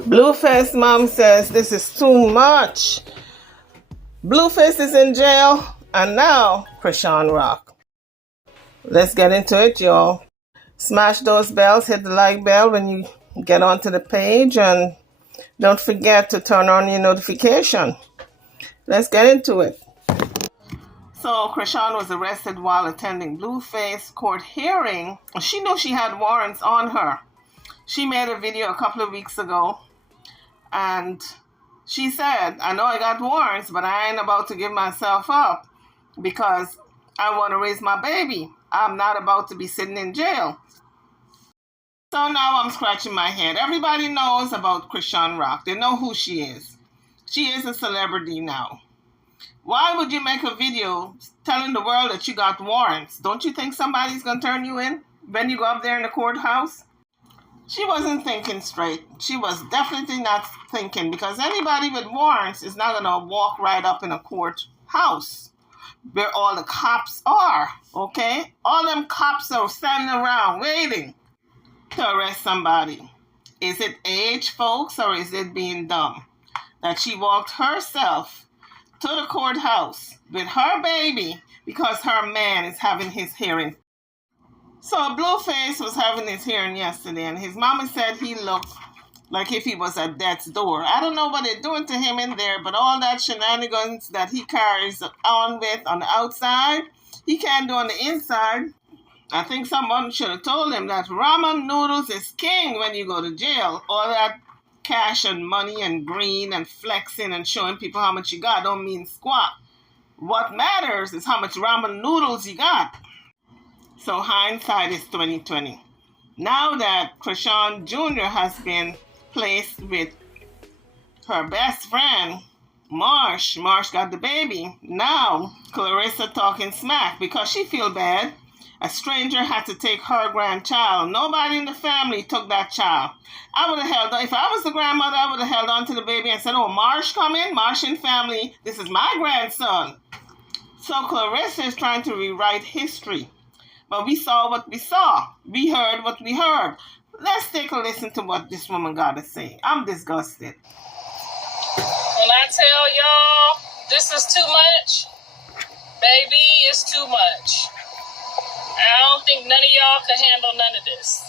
Blueface mom says this is too much. Blueface is in jail, and now Chrisean Rock. Let's get into it, y'all. Smash those bells, hit the like bell when you get onto the page, and don't forget to turn on your notification. Let's get into it. So Chrisean was arrested while attending Blueface court hearing. She knew she had warrants on her. She made a video a couple of weeks ago, and she said, I know I got warrants, but I ain't about to give myself up because I want to raise my baby. I'm not about to be sitting in jail. So now I'm scratching my head. Everybody knows about Chrisean Rock. They know who she is. She is a celebrity now. Why would you make a video telling the world that you got warrants? Don't you think somebody's going to turn you in when you go up there in the courthouse? She wasn't thinking straight. She was definitely not thinking, because anybody with warrants is not going to walk right up in a courthouse where all the cops are, okay? All them cops are standing around waiting to arrest somebody. Is it age, folks, or is it being dumb that she walked herself to the courthouse with her baby because her man is having his hearing? So Blueface was having his hearing yesterday, and his mama said he looked like if he was at death's door. I don't know what they're doing to him in there, but all that shenanigans that he carries on with on the outside, he can't do on the inside. I think someone should have told him that ramen noodles is king when you go to jail. All that cash and money and green and flexing and showing people how much you got don't mean squat. What matters is how much ramen noodles you got. So hindsight is 2020. Now that Chrisean Jr. has been placed with her best friend, Marsh got the baby. Now Clarissa talking smack because she feel bad. A stranger had to take her grandchild. Nobody in the family took that child. I would have held on. If I was the grandmother, I would have held on to the baby and said, oh, Marsh come in, Marsh and family. This is my grandson. So Clarissa is trying to rewrite history. But we saw what we saw. We heard what we heard. Let's take a listen to what this woman got to say. I'm disgusted. When I tell y'all this is too much, baby, it's too much. I don't think none of y'all can handle none of this.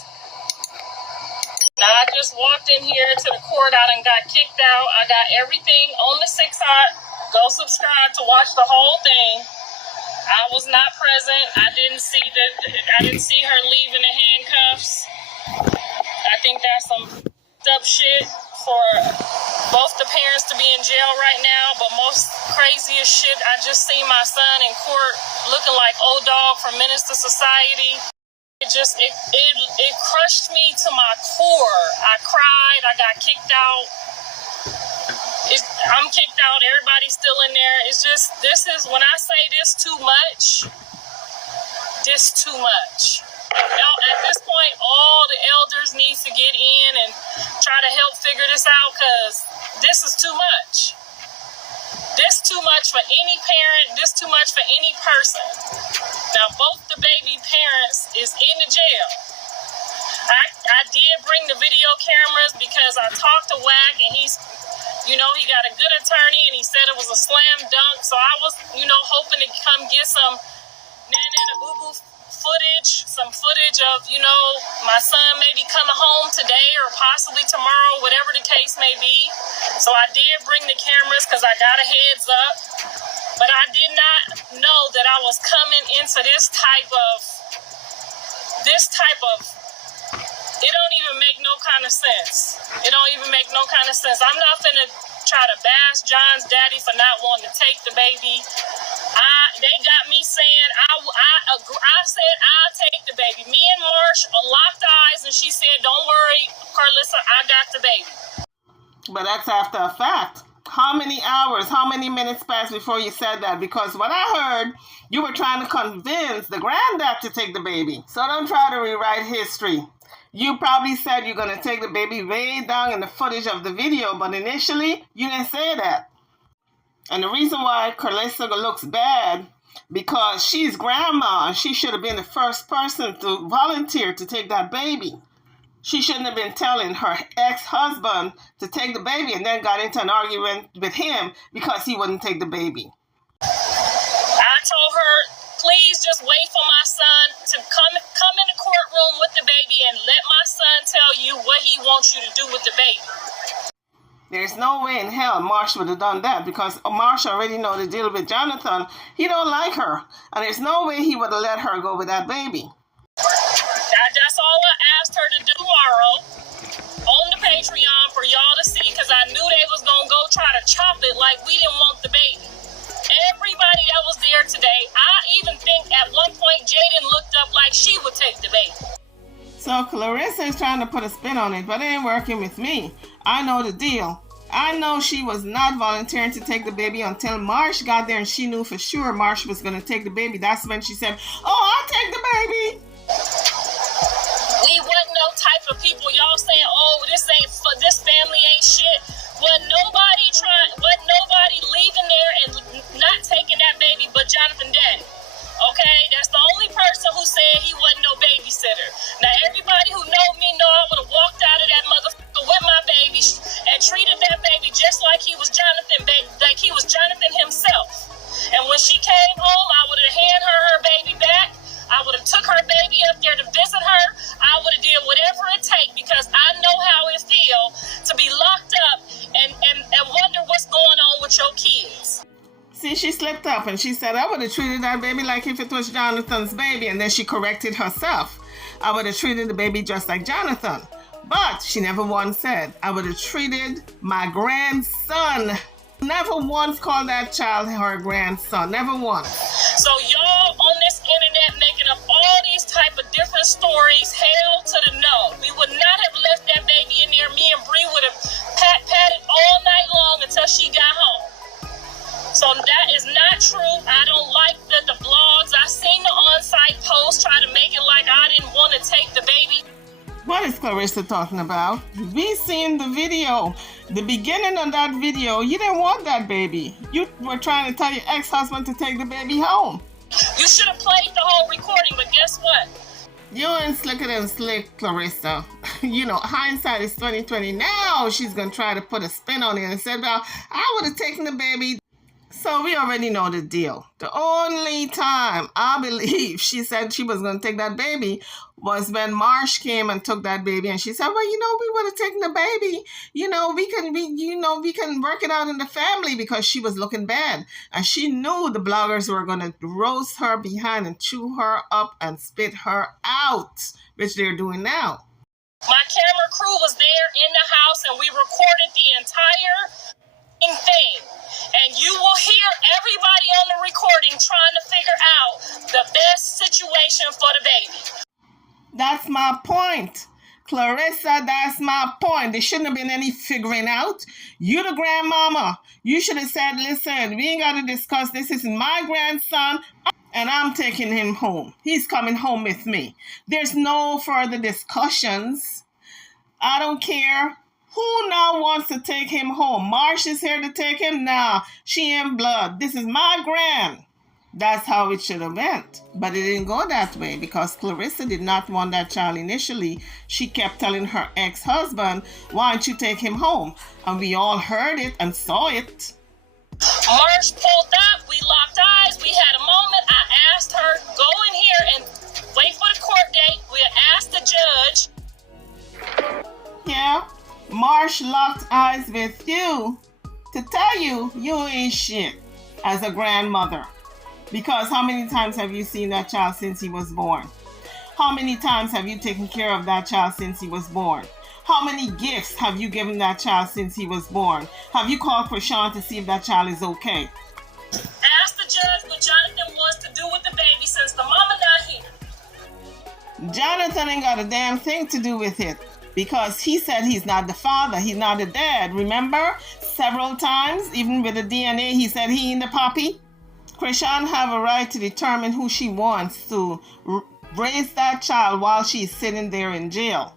Now, I just walked in here to the court. I done got kicked out. I got everything on the 6-Hot. Go subscribe to watch the whole thing. I was not present. I didn't see her leaving the handcuffs. I think that's some up shit for both the parents to be in jail right now. But most craziest shit, I just seen my son in court looking like old dog from Menace to Society. It crushed me to my core. I cried. I got kicked out. I'm kicked out. Everybody's still in there. It's just, when I say this too much, this too much. At this point, all the elders needs to get in and try to help figure this out, because this is too much. This too much for any parent. This too much for any person. Now, both the baby parents is in the jail. I did bring the video cameras because I talked to Wack, and he got a good attorney, and he said it was a slam dunk. So I was, hoping to come get some Nana Boo Boo footage, some footage of, my son maybe coming home today or possibly tomorrow, whatever the case may be. So I did bring the cameras because I got a heads up. But I did not know that I was coming into this type of, it don't even make no kind of sense. It don't even make no kind of sense. I'm not finna try to bash John's daddy for not wanting to take the baby. They got me saying, I said I'll take the baby. Me and Marsh locked eyes, and she said, don't worry, Carlissa, I got the baby. But that's after a fact. How many hours, how many minutes passed before you said that? Because what I heard, you were trying to convince the granddad to take the baby. So don't try to rewrite history. You probably said you're going to take the baby way down in the footage of the video, but initially, you didn't say that. And the reason why Carlissa looks bad, because she's grandma, and she should have been the first person to volunteer to take that baby. She shouldn't have been telling her ex-husband to take the baby and then got into an argument with him because he wouldn't take the baby. I told her, please just wait for my son to come in the courtroom with the baby and let my son tell you what he wants you to do with the baby. There's no way in hell Marsh would have done that because Marsh already know the deal with Jonathan. He don't like her. And there's no way he would have let her go with that baby. That's all I asked her to do tomorrow on the Patreon for y'all to see because I knew they was going to go try to chop it like we didn't want the baby. Everybody that was there today, I even think at one point Jaden looked up like she would take the baby. So Clarissa is trying to put a spin on it, but it ain't working with me. I know the deal. I know she was not volunteering to take the baby until Marsh got there and she knew for sure Marsh was going to take the baby. That's when she said, oh, I'll take the baby. We wasn't no type of people y'all saying, oh, this family ain't shit. Wasn't nobody leaving there and not taking that baby but Jonathan Daddy. Okay, that's the only person who said he wasn't no babysitter. Now everybody who know me know I would have walked out of that motherfucker with my baby and treated that baby just like he was Jonathan, like he was Jonathan himself. And when she came home, I would have handed her baby back. I would have took her baby up there to visit her. I would have did whatever it takes because I know how it feels to be locked up and wonder what's going on with your kids. See, she slipped up and she said, I would have treated that baby like if it was Jonathan's baby. And then she corrected herself. I would have treated the baby just like Jonathan. But she never once said, I would have treated my grandson. Never once called that child her grandson. Never once. So y'all on this internet making up all these type of different stories, hell to the no. We would not have left that baby in there. Me and Bree would have patted all night long until she got home. So that is not true. I don't like the blogs. I seen the on-site post trying to make it like I didn't want to take the baby. What is Clarissa talking about? We seen the video. The beginning of that video, you didn't want that baby. You were trying to tell your ex-husband to take the baby home. You should have played the whole recording, but guess what? You ain't slicker than slick, Clarissa. You know, hindsight is 20/20. Now she's going to try to put a spin on it and say, well, I would have taken the baby. So we already know the deal. The only time I believe she said she was going to take that baby was when Marsh came and took that baby, and she said, well, we would have taken the baby. We can work it out in the family because she was looking bad. And she knew the bloggers were going to roast her behind and chew her up and spit her out, which they're doing now. My camera crew was there in the house and we recorded the entire thing. And you will hear everybody on the recording trying to figure out the best situation for the baby. That's my point. Clarissa, that's my point. There shouldn't have been any figuring out. You the grandmama. You should have said, listen, we ain't got to discuss this. This is my grandson, and I'm taking him home. He's coming home with me. There's no further discussions. I don't care. Who now wants to take him home? Marsh is here to take him? Nah, she ain't blood. This is my grand. That's how it should have went. But it didn't go that way because Clarissa did not want that child initially. She kept telling her ex-husband, why don't you take him home? And we all heard it and saw it. Marsh pulled up. We locked eyes. We had a moment. I asked her, go in here and wait for the court date. We asked the judge. Yeah. Marsh locked eyes with you to tell you you ain't shit as a grandmother. Because how many times have you seen that child since he was born? How many times have you taken care of that child since he was born? How many gifts have you given that child since he was born? Have you called Chrisean to see if that child is okay? Ask the judge what Jonathan wants to do with the baby since the mama not here. Jonathan ain't got a damn thing to do with it. Because he said he's not the father, he's not the dad. Remember? Several times, even with the DNA, he said he ain't the papi. Chrisean have a right to determine who she wants to raise that child while she's sitting there in jail.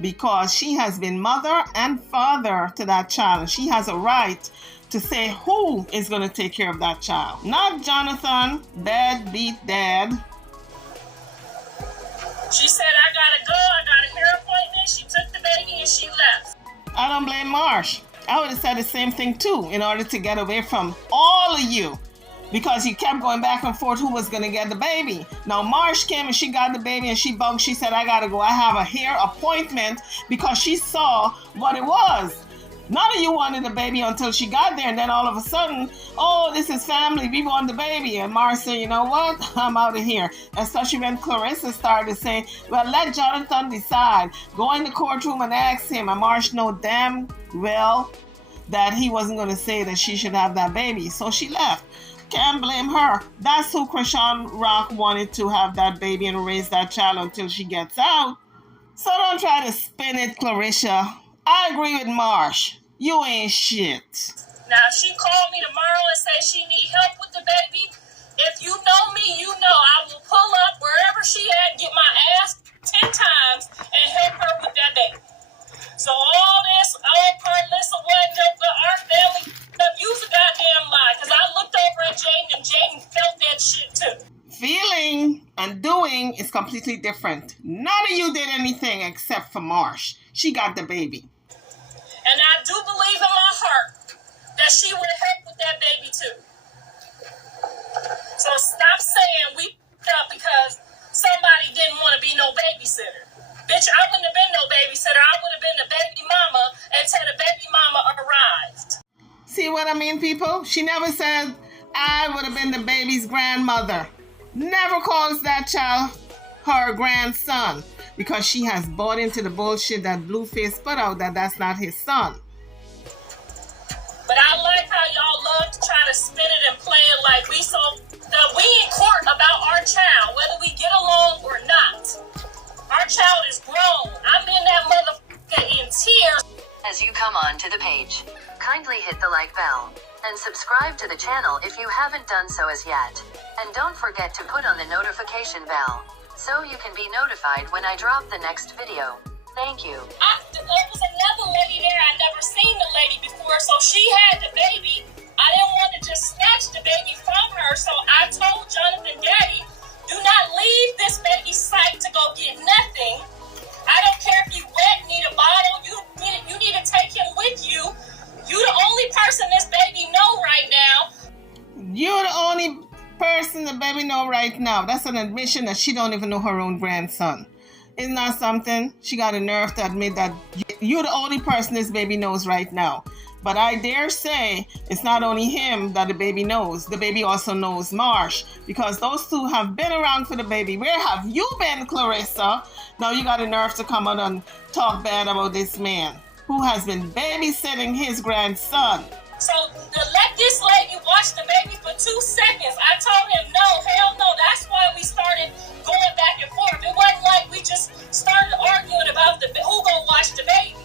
Because she has been mother and father to that child. And she has a right to say who is going to take care of that child. Not Jonathan, deadbeat dad. She said, I gotta go, I got a hair appointment. She took the baby and she left. I don't blame Marsh. I would have said the same thing too, in order to get away from all of you. Because you kept going back and forth who was going to get the baby. Now Marsh came and she got the baby and she bugged. She said, I got to go. I have a hair appointment, because she saw what it was. None of you wanted the baby until she got there, and then all of a sudden, oh, this is family, we want the baby. And Marsh said, you know what, I'm out of here. Especially when Clarissa started saying, well, let Jonathan decide. Go in the courtroom and ask him. And Marsh know damn well that he wasn't going to say that she should have that baby. So she left. Can't blame her. That's who Chrisean Rock wanted to have that baby and raise that child until she gets out. So don't try to spin it, Clarissa. I agree with Marsh. You ain't shit. Now, if she called me tomorrow and say she need help with the baby, if you know me, you know I will pull up wherever she at, get my ass 10 times, and help her with that baby. So all this, Carlissa wasn't our family, use a goddamn lie, because I looked over at Jaden and Jaden felt that shit too. Feeling and doing is completely different. None of you did anything except for Marsh. She got the baby. And I do believe in my heart that she would have helped with that baby too. So stop saying we up because somebody didn't want to be no babysitter. Bitch, I wouldn't have been no babysitter. I would have been the baby mama until the baby mama arrived. See what I mean, people? She never said, I would have been the baby's grandmother. Never calls that child her grandson, because she has bought into the bullshit that Blueface put out that that's not his son. But I like how y'all love to try to spin it and play it like we in court about our child, whether we get along or not. Our child is grown. I'm in that motherfucker in tears. As you come on to the page, kindly hit the like bell and subscribe to the channel if you haven't done so as yet. And don't forget to put on the notification bell so you can be notified when I drop the next video. Thank you. There was another lady there. I never seen the lady before, so she had the baby. I didn't want to just snatch the baby from her, so I told Jonathan, Daddy, do not leave this baby's sight to go get nothing. I don't care if he wet, need a bottle, you need to take him with you. You the only person this baby know right now. You're the only person the baby know right now. That's an admission that she don't even know her own grandson. Isn't that something? She got a nerve to admit that you're the only person this baby knows right now. But I dare say it's not only him that the baby knows. The baby also knows Marsh, because those two have been around for the baby. Where have you been, Clarissa? Now you got a nerve to come out and talk bad about this man who has been babysitting his grandson. So to let this lady watch the baby for 2 seconds, I told him no, hell no. That's why we started going back and forth. It wasn't like we just started arguing about who gonna watch the baby.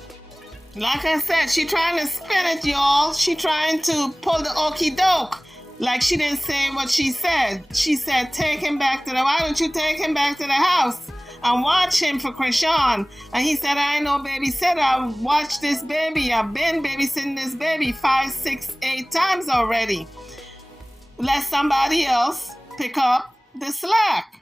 Like I said, she trying to spin it, y'all. She trying to pull the okey doke. Like she didn't say what she said. She said, take him back to why don't you take him back to the house and watch him for Chrisean? And he said, I ain't no babysitter. I watched this baby. I've been babysitting this baby 5, 6, 8 times already. Let somebody else pick up the slack.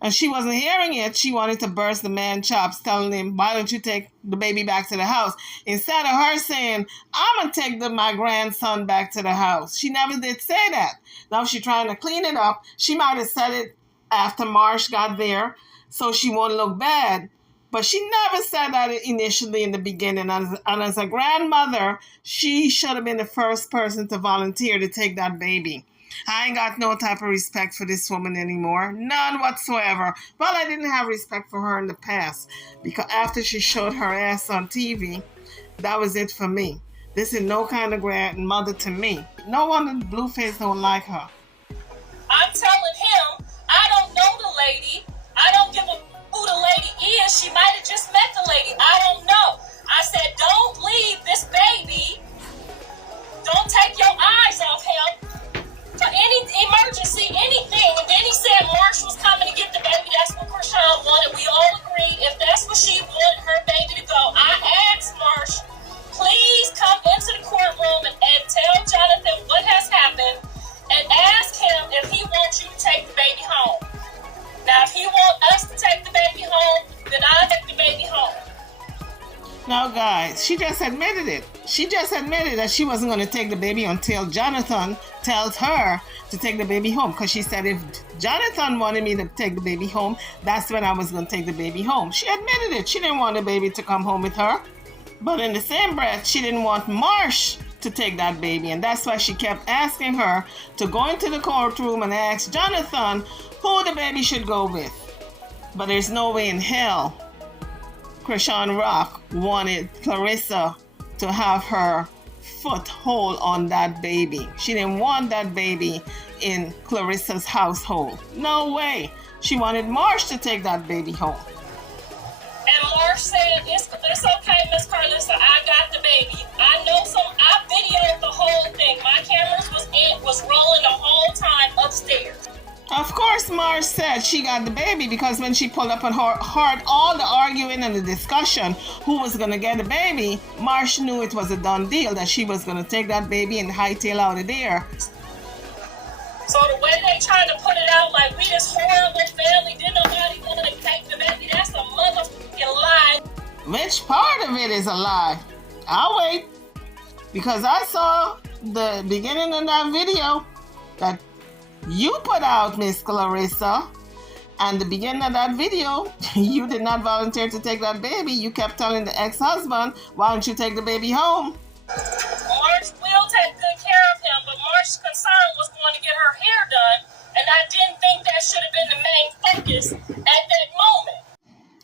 And she wasn't hearing it. She wanted to burst the man's chops, telling him, why don't you take the baby back to the house? Instead of her saying, I'm going to take my grandson back to the house. She never did say that. Now she's trying to clean it up. She might have said it after Marsh got there, so she won't look bad. But she never said that initially in the beginning. And as a grandmother, she should have been the first person to volunteer to take that baby. I ain't got no type of respect for this woman anymore. None whatsoever. Well, I didn't have respect for her in the past, because after she showed her ass on TV, that was it for me. This is no kind of grandmother to me. No wonder Blueface don't like her. I'm telling him, I don't know the lady. I don't give a who the lady is. She might have just met the lady. I don't know. I said, don't leave this baby. Don't take your eyes off him. For any emergency, anything. And then he said Marsh was coming to get the baby. That's what Chrisean wanted. We all agreed. If that's what she wanted her baby to go, I asked Marsh, please come into the courtroom and tell Jonathan what has happened, and ask him if he wants you to take the baby home. Now, if he wants us to take the baby home, then I'll take the baby home. Now, guys, she just admitted it. She just admitted that she wasn't going to take the baby until Jonathan tells her to take the baby home. Because she said if Jonathan wanted me to take the baby home, that's when I was going to take the baby home. She admitted it. She didn't want the baby to come home with her. But in the same breath, she didn't want Marsh to take that baby. And that's why she kept asking her to go into the courtroom and ask Jonathan who the baby should go with. But there's no way in hell Chrisean Rock wanted Clarissa to have her foothold on that baby. She didn't want that baby in Clarissa's household. No way. She wanted Marsh to take that baby home. And Marsh said, it's okay, Miss Carlissa, I got the baby. I videoed the whole thing. My cameras was rolling the whole time upstairs. Of course, Marsh said she got the baby because when she pulled up and heard all the arguing and the discussion who was going to get the baby, Marsh knew it was a done deal that she was going to take that baby and hightail out of there. So the way they tried to put it out like we this horrible family, didn't nobody want to take the baby, that's a motherfucking lie. Which part of it is a lie? I'll wait. Because I saw the beginning of that video that you put out, Miss Clarissa, and the beginning of that video, you did not volunteer to take that baby. You kept telling the ex-husband, why don't you take the baby home? Marsh will take good care of him, but Marsh's concern was going to get her hair done, and I didn't think that should have been the main focus at that moment.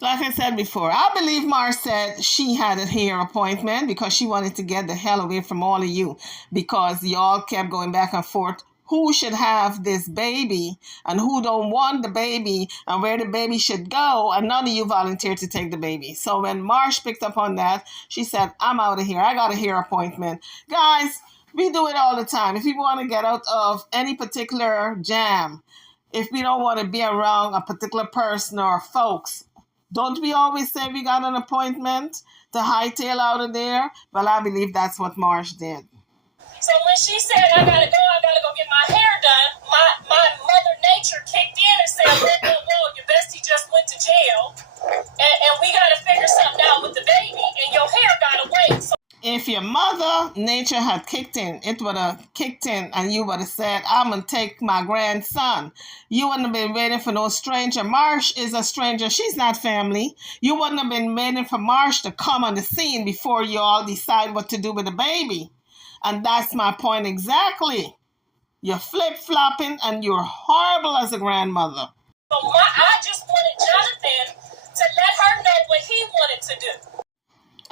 Like I said before, I believe Marsh said she had a hair appointment because she wanted to get the hell away from all of you because y'all kept going back and forth. Who should have this baby and who don't want the baby and where the baby should go, and none of you volunteered to take the baby. So when Marsh picked up on that, she said, I'm out of here. I got a hair appointment. Guys, we do it all the time. If we want to get out of any particular jam, if we don't want to be around a particular person or folks, don't we always say we got an appointment to hightail out of there? Well, I believe that's what Marsh did. So when she said, I gotta go get my hair done, my mother nature kicked in and said, whoa, your bestie just went to jail, and we gotta figure something out with the baby, and your hair gotta wait. So if your mother nature had kicked in, it would have kicked in and you would have said, I'm going to take my grandson. You wouldn't have been waiting for no stranger. Marsh is a stranger. She's not family. You wouldn't have been waiting for Marsh to come on the scene before you all decide what to do with the baby. And that's my point exactly. You're flip-flopping and you're horrible as a grandmother. I just wanted Jonathan to let her know what he wanted to do.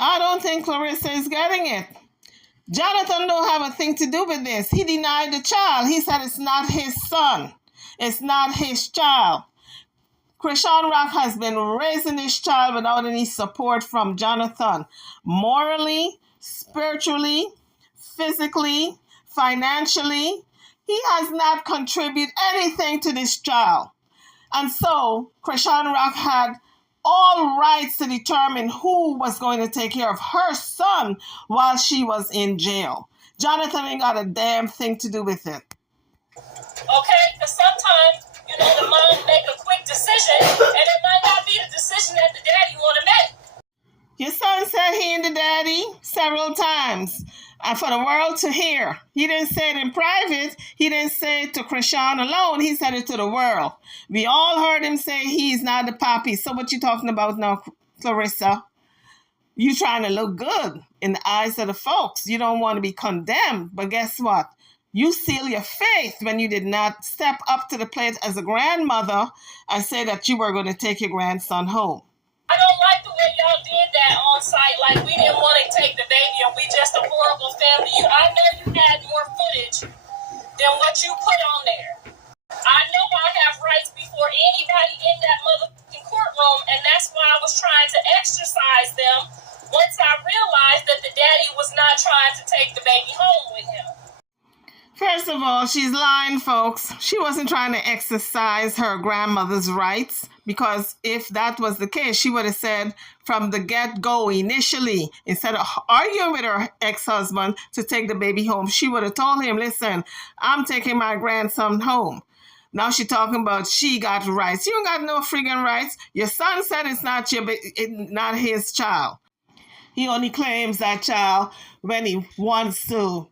I don't think Clarissa is getting it. Jonathan don't have a thing to do with this. He denied the child. He said it's not his son. It's not his child. Chrisean Rock has been raising this child without any support from Jonathan. Morally, spiritually, physically, financially. He has not contributed anything to this child. And so, Chrisean Rock had all rights to determine who was going to take care of her son while she was in jail. Jonathan ain't got a damn thing to do with it. Okay? Because sometimes, the mom make a quick decision, and it might not be the decision that the daddy want to make. Your son said he and the daddy several times. And for the world to hear. He didn't say it in private. He didn't say it to Chrisean alone. He said it to the world. We all heard him say he's not the papi. So what you talking about now, Clarissa? You trying to look good in the eyes of the folks. You don't want to be condemned. But guess what? You seal your faith when you did not step up to the plate as a grandmother and say that you were going to take your grandson home. I don't like the way y'all did that on site. Like, we didn't want to take the baby and we just a horrible family. I know you had more footage than what you put on there. I know I have rights before anybody in that motherfucking courtroom, and that's why I was trying to exercise them once I realized that the daddy was not trying to take the baby home with him. First of all, she's lying, folks. She wasn't trying to exercise her grandmother's rights, because if that was the case, she would have said from the get-go initially, instead of arguing with her ex-husband to take the baby home, she would have told him, listen, I'm taking my grandson home. Now she's talking about she got rights. You ain't got no friggin' rights. Your son said it's not his child. He only claims that child when he wants to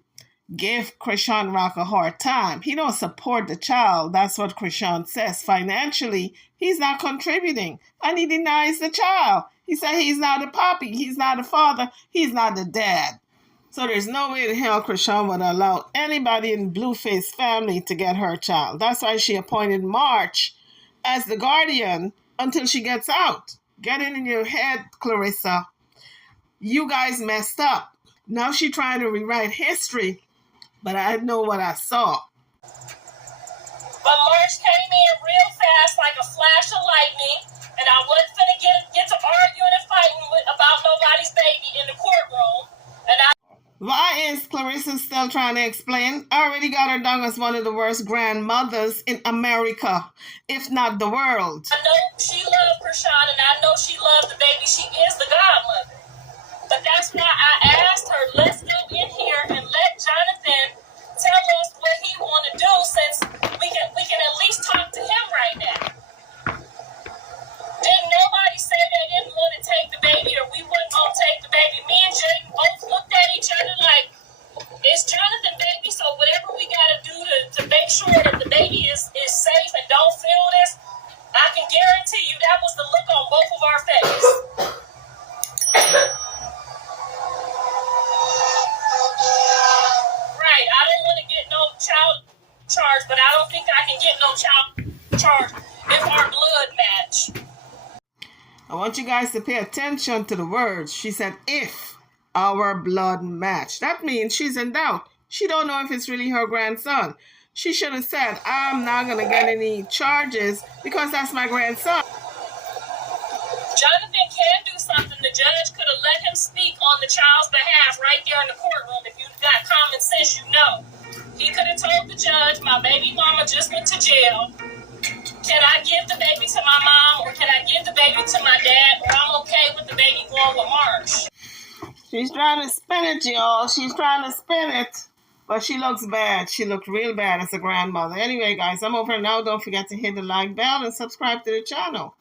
give Chrisean Rock a hard time. He don't support the child. That's what Chrisean says. Financially, he's not contributing. And he denies the child. He said he's not a papi. He's not a father. He's not the dad. So there's no way in hell Chrisean would allow anybody in Blueface family to get her child. That's why she appointed Marsh as the guardian until she gets out. Get it in your head, Clarissa. You guys messed up. Now she trying to rewrite history, but I know what I saw. But Marsh came in real fast like a flash of lightning, and I wasn't finna get to arguing and fighting about nobody's baby in the courtroom. Why is Clarissa still trying to explain? I already got her down as one of the worst grandmothers in America, if not the world. I know she loved Chrisean, and I know she loved the baby. She is the godmother. But that's why I asked her, let's go in here and let Jonathan tell us what he want to do, since we can at least talk to him right now. Didn't nobody say they didn't want to take the baby or we wouldn't going to take the baby? Me and Jake both looked at each other like, it's Jonathan, baby, so whatever we got to do to make sure that the baby is safe and don't feel this, I can guarantee you that was the look on both of our faces. Right, I don't want to get no child charge, but I don't think I can get no child charge if our blood match. I want you guys to pay attention to the words. She said, if our blood match. That means she's in doubt. She don't know if it's really her grandson. She should have said, I'm not going to get any charges because that's my grandson. Jonathan can do something. The judge could have let him speak on the child's behalf right there in the courtroom. If you've got common sense, you know. He could have told the judge, my baby mama just went to jail. Can I give the baby to my mom, or can I give the baby to my dad, or I'm okay with the baby going with Marsh? She's trying to spin it, y'all. She's trying to spin it. But she looks bad. She looked real bad as a grandmother. Anyway, guys, I'm over now. Don't forget to hit the like bell and subscribe to the channel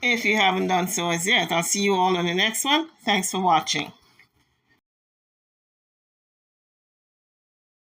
if you haven't done so as yet. I'll see you all in the next one. Thanks for watching.